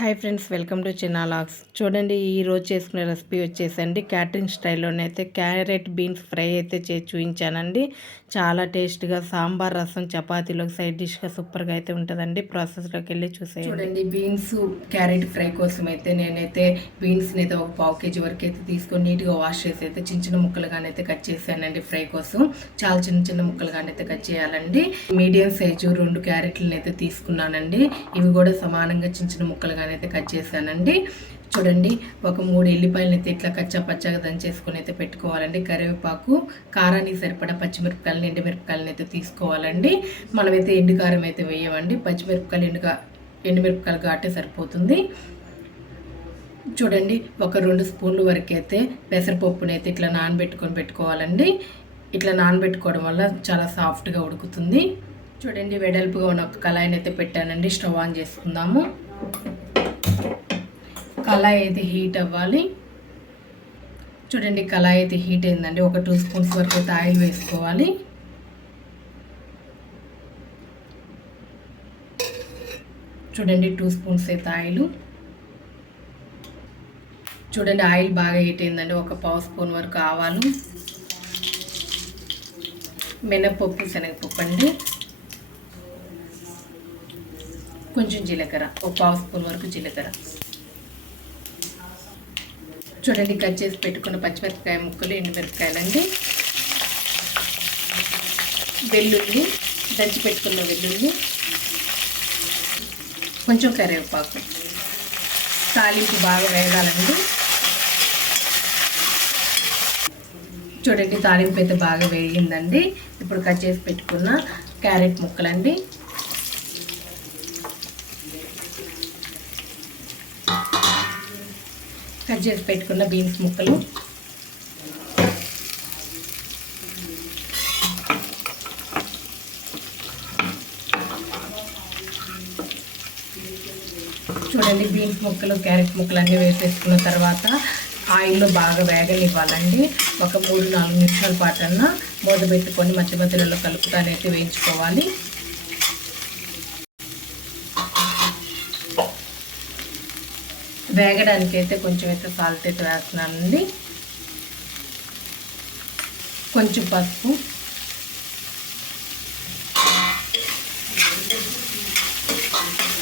Hi friends welcome to చిన్నాలాక్స్ చూడండి ఈ రోజు చేసుకునే రెసిపీ వచ్చేసండి. క్యాటరింగ్ స్టైల్లోనే అయితే క్యారెట్ బీన్స్ ఫ్రై అయితే చేసి చూపించానండి. చాలా టేస్ట్గా సాంబార్ రసం చపాతీలోకి సైడ్ డిష్గా సూపర్గా అయితే ఉంటుందండి. ప్రాసెస్లోకి వెళ్ళి చూసే చూడండి బీన్స్ క్యారెట్ ఫ్రై కోసం అయితే నేనైతే బీన్స్ని అయితే ఒక పావు కేజీ వరకు అయితే తీసుకొని నీట్గా వాష్ చేసి అయితే చిన్న చిన్న ముక్కలుగానైతే కట్ చేశానండి ఫ్రై కోసం. చాలా చిన్న చిన్న ముక్కలుగానైతే కట్ చేయాలండి. మీడియం సైజు రెండు క్యారెట్లను అయితే తీసుకున్నానండి. ఇవి కూడా సమానంగా చిన్న చిన్న అయితే కట్ చేశానండి. చూడండి ఒక మూడు ఎల్లిపాయలు అయితే ఇట్లా కచ్చా పచ్చగా దంచేసుకొని అయితే పెట్టుకోవాలండి. కరివేపాకు కారానికి సరిపడా పచ్చిమిరపకాయలను ఎండుమిరపకాయలని అయితే తీసుకోవాలండి. మనమైతే ఎండు కారం అయితే వేయమండి. పచ్చిమిరపకాయలు ఎండుగా ఎండుమిరపకాయలు ఘాటే సరిపోతుంది. చూడండి ఒక రెండు స్పూన్లు వరకు అయితే పెసరపప్పుని అయితే ఇట్లా నానబెట్టుకొని పెట్టుకోవాలండి. ఇట్లా నానబెట్టుకోవడం వల్ల చాలా సాఫ్ట్గా ఉడుకుతుంది. చూడండి వెడల్పుగా ఉన్న ఒక కళాయిని అయితే పెట్టానండి. స్టవ్ ఆన్ చేసుకుందాము. కళాయి అయితే హీట్ అవ్వాలి. చూడండి కళాయి అయితే హీట్ అయిందండి. ఒక టూ స్పూన్స్ వరకు అయితే ఆయిల్ వేసుకోవాలి. చూడండి టూ స్పూన్స్ అయితే ఆయిల్. చూడండి ఆయిల్ బాగా హీట్ అయిందండి. ఒక పావు స్పూన్ వరకు ఆవాలు. మినప్పప్పు శనగపప్పు అండి. కొంచెం జీలకర్ర. ఒక పావు స్పూన్ వరకు జీలకర్ర. చూడండి కట్ చేసి పెట్టుకున్న పచ్చిమిరపకాయ ముక్కలు ఎండుమిరపకాయలండి వెల్లుల్లి దంచి పెట్టుకున్న వెల్లుల్లి కొంచెం కరివేపాకు. తాలింపు బాగా వేగాలండి. చూడండి తాలింపు అయితే బాగా వేగిందండి. ఇప్పుడు కట్ చేసి పెట్టుకున్న క్యారెట్ ముక్కలండి. కట్ చేసి పెట్టుకున్న బీన్స్ ముక్కలు. చూడండి బీన్స్ ముక్కలు క్యారెట్ ముక్కలు అన్నీ వేసేసుకున్న తర్వాత ఆయిల్లో బాగా వేగనివ్వాలండి. ఒక మూడు నాలుగు నిమిషాల పాటన్నా మూత పెట్టుకొని మధ్య మధ్యలో కలుపుతానైతే వేయించుకోవాలి. వేగడానికి అయితే కొంచెం అయితే సాల్ట్ అయితే వేస్తున్నానండి. కొంచెం పసుపు.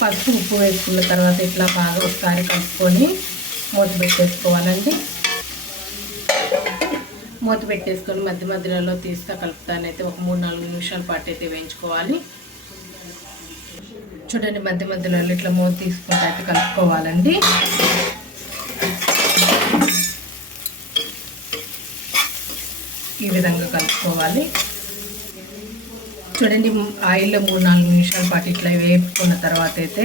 పసుపు ఉప్పు వేసుకున్న తర్వాత ఇట్లా బాగా ఒకసారి కలుపుకొని మూత పెట్టేసుకోవాలండి. మూత పెట్టేసుకొని మధ్య మధ్యలో తీస్తా కలుపుతానైతే ఒక మూడు నాలుగు నిమిషాల పాటు అయితే వేయించుకోవాలి. చూడండి మధ్య మధ్యలో ఇట్లా మూత తీసుకుంటే అయితే కలుపుకోవాలండి. ఈ విధంగా కలుపుకోవాలి. చూడండి ఆయిల్లో మూడు నాలుగు నిమిషాల పాటు ఇట్లా వేపుకున్న తర్వాత అయితే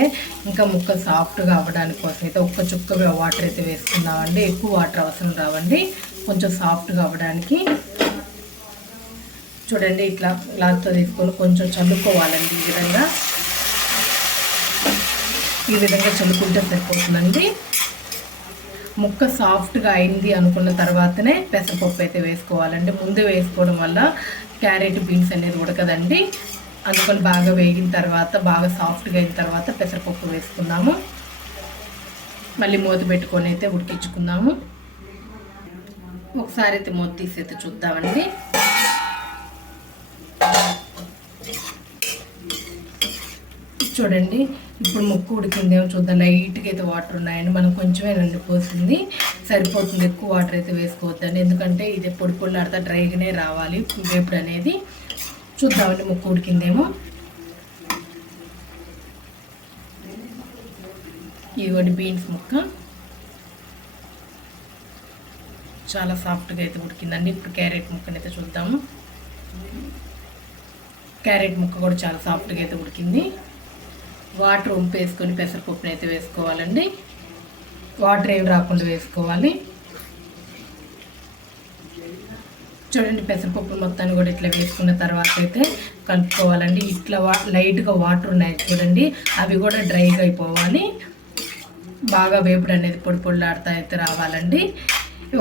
ఇంకా ముక్క సాఫ్ట్గా అవ్వడానికి కోసం అయితే ఒక్క చుక్క వాటర్ అయితే వేసుకుందామండి. ఎక్కువ వాటర్ అవసరం రావండి. కొంచెం సాఫ్ట్గా అవ్వడానికి. చూడండి ఇట్లా గ్లాస్తో తీసుకొని కొంచెం చల్లుకోవాలండి ఈ విధంగా. ఈ విధంగా చల్లుకుంటే సరిపోతుందండి. ముక్క సాఫ్ట్గా అయింది అనుకున్న తర్వాతనే పెసరపప్పు అయితే వేసుకోవాలండి. ముందే వేసుకోవడం వల్ల క్యారెట్ బీన్స్ అనేది ఉడకదండి. అందుకని బాగా వేగిన తర్వాత బాగా సాఫ్ట్గా అయిన తర్వాత పెసరపప్పు వేసుకుందాము. మళ్ళీ మూత పెట్టుకొని అయితే ఉడికించుకుందాము. ఒకసారి అయితే మూత తీసి అయితే చూద్దామండి. చూడండి. ఇప్పుడు ముక్కు ఉడికిందేమో చూద్దాం. లైట్గా అయితే వాటర్ ఉన్నాయండి. మనం కొంచెమే రెండు పోసింది. సరిపోతుంది. ఎక్కువ వాటర్ అయితే వేసుకోవద్దండి. ఎందుకంటే ఇది పొడి పొడిలాడితే డ్రైగానే రావాలి. వేపుడు అనేది చూద్దామండి ముక్కు ఉడికిందేమో. ఇవ్వండి బీన్స్ ముక్క. చాలా సాఫ్ట్గా అయితే ఉడికిందండి. ఇప్పుడు క్యారెట్ ముక్కనైతే చూద్దాము. క్యారెట్ ముక్క కూడా చాలా సాఫ్ట్గా అయితే ఉడికింది. వాటర్ ఉంపు వేసుకొని పెసరపప్పును అయితే వేసుకోవాలండి. వాటర్ ఏం రాకుండా వేసుకోవాలి. చూడండి పెసరపప్పు మొత్తాన్ని కూడా ఇట్లా వేసుకున్న తర్వాత అయితే కలుపుకోవాలండి. ఇట్లా వా లైట్గా వాటర్ ఉన్నాయి చూడండి అవి కూడా డ్రైగా అయిపోవాలి. బాగా వేపుడు అనేది పొడి పొడిలాడుతా అయితే రావాలండి.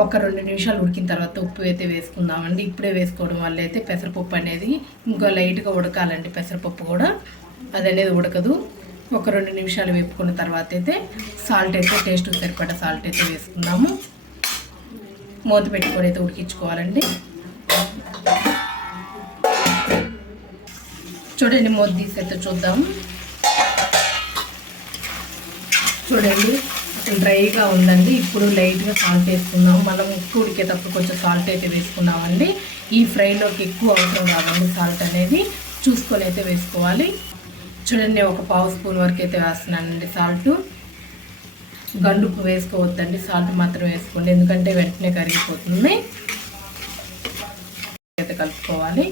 ఒక రెండు నిమిషాలు ఉడికిన తర్వాత ఉప్పు అయితే వేసుకుందామండి. ఇప్పుడే వేసుకోవడం వల్ల అయితే పెసరపప్పు అనేది ఇంకా లైట్గా ఉడకాలండి పెసరపప్పు కూడా. అది అనేది ఉడకదు. ఒక రెండు నిమిషాలు వేపుకున్న తర్వాత అయితే సాల్ట్ అయితే టేస్ట్ సరిపడా సాల్ట్ అయితే వేసుకుందాము. మూత పెట్టుకొని అయితే ఉడికించుకోవాలండి. చూడండి మూత తీసి అయితే చూద్దాము. చూడండి అసలు డ్రైగా ఉందండి. ఇప్పుడు లైట్గా సాల్ట్ వేసుకుందాం మనం ఎక్కువ ఉడికేటప్పుడు కొంచెం సాల్ట్ అయితే వేసుకున్నామండి ఈ ఫ్రైలోకి ఎక్కువ అవసరం కాదండి సాల్ట్ అనేది. చూసుకొని అయితే వేసుకోవాలి. చూడండి ఒక పావు స్పూన్ వరకు అయితే వేస్తున్నానండి సాల్ట్. గండుకు వేసుకోవద్దండి సాల్ట్ మాత్రం వేసుకోండి ఎందుకంటే వెంటనే కరిగిపోతుంది. అయితే కలుపుకోవాలి.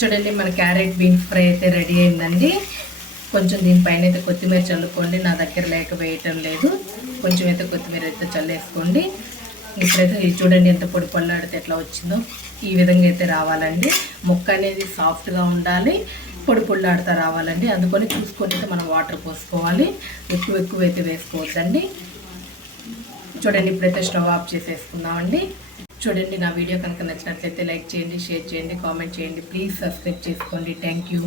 చూడండి మన క్యారెట్ బీన్స్ ఫ్రై అయితే రెడీ అయిందండి. కొంచెం దీనిపైన అయితే కొత్తిమీర చల్లుకోండి నా దగ్గర లేక వేయటం లేదు. కొంచెం అయితే కొత్తిమీర అయితే చల్లేసుకోండి. ఇప్పుడైతే ఇది చూడండి ఎంత పొడి పొల్లాడితే ఎట్లా వచ్చిందో. ఈ విధంగా అయితే రావాలండి. ముక్క అనేది సాఫ్ట్గా ఉండాలి. పొడి పొల్లాడుతూ రావాలండి. అందుకని చూసుకొని అయితే మనం వాటర్ పోసుకోవాలి. ఎక్కువ ఎక్కువ అయితే వేసుకోవద్దండి. చూడండి ఇప్పుడైతే స్టవ్ ఆఫ్ చేసేసుకుందామండి. చూడండి నా వీడియో కనుక నచ్చినట్లయితే లైక్ చేయండి షేర్ చేయండి కామెంట్ చేయండి. ప్లీజ్ సబ్స్క్రైబ్ చేసుకోండి. Thank you.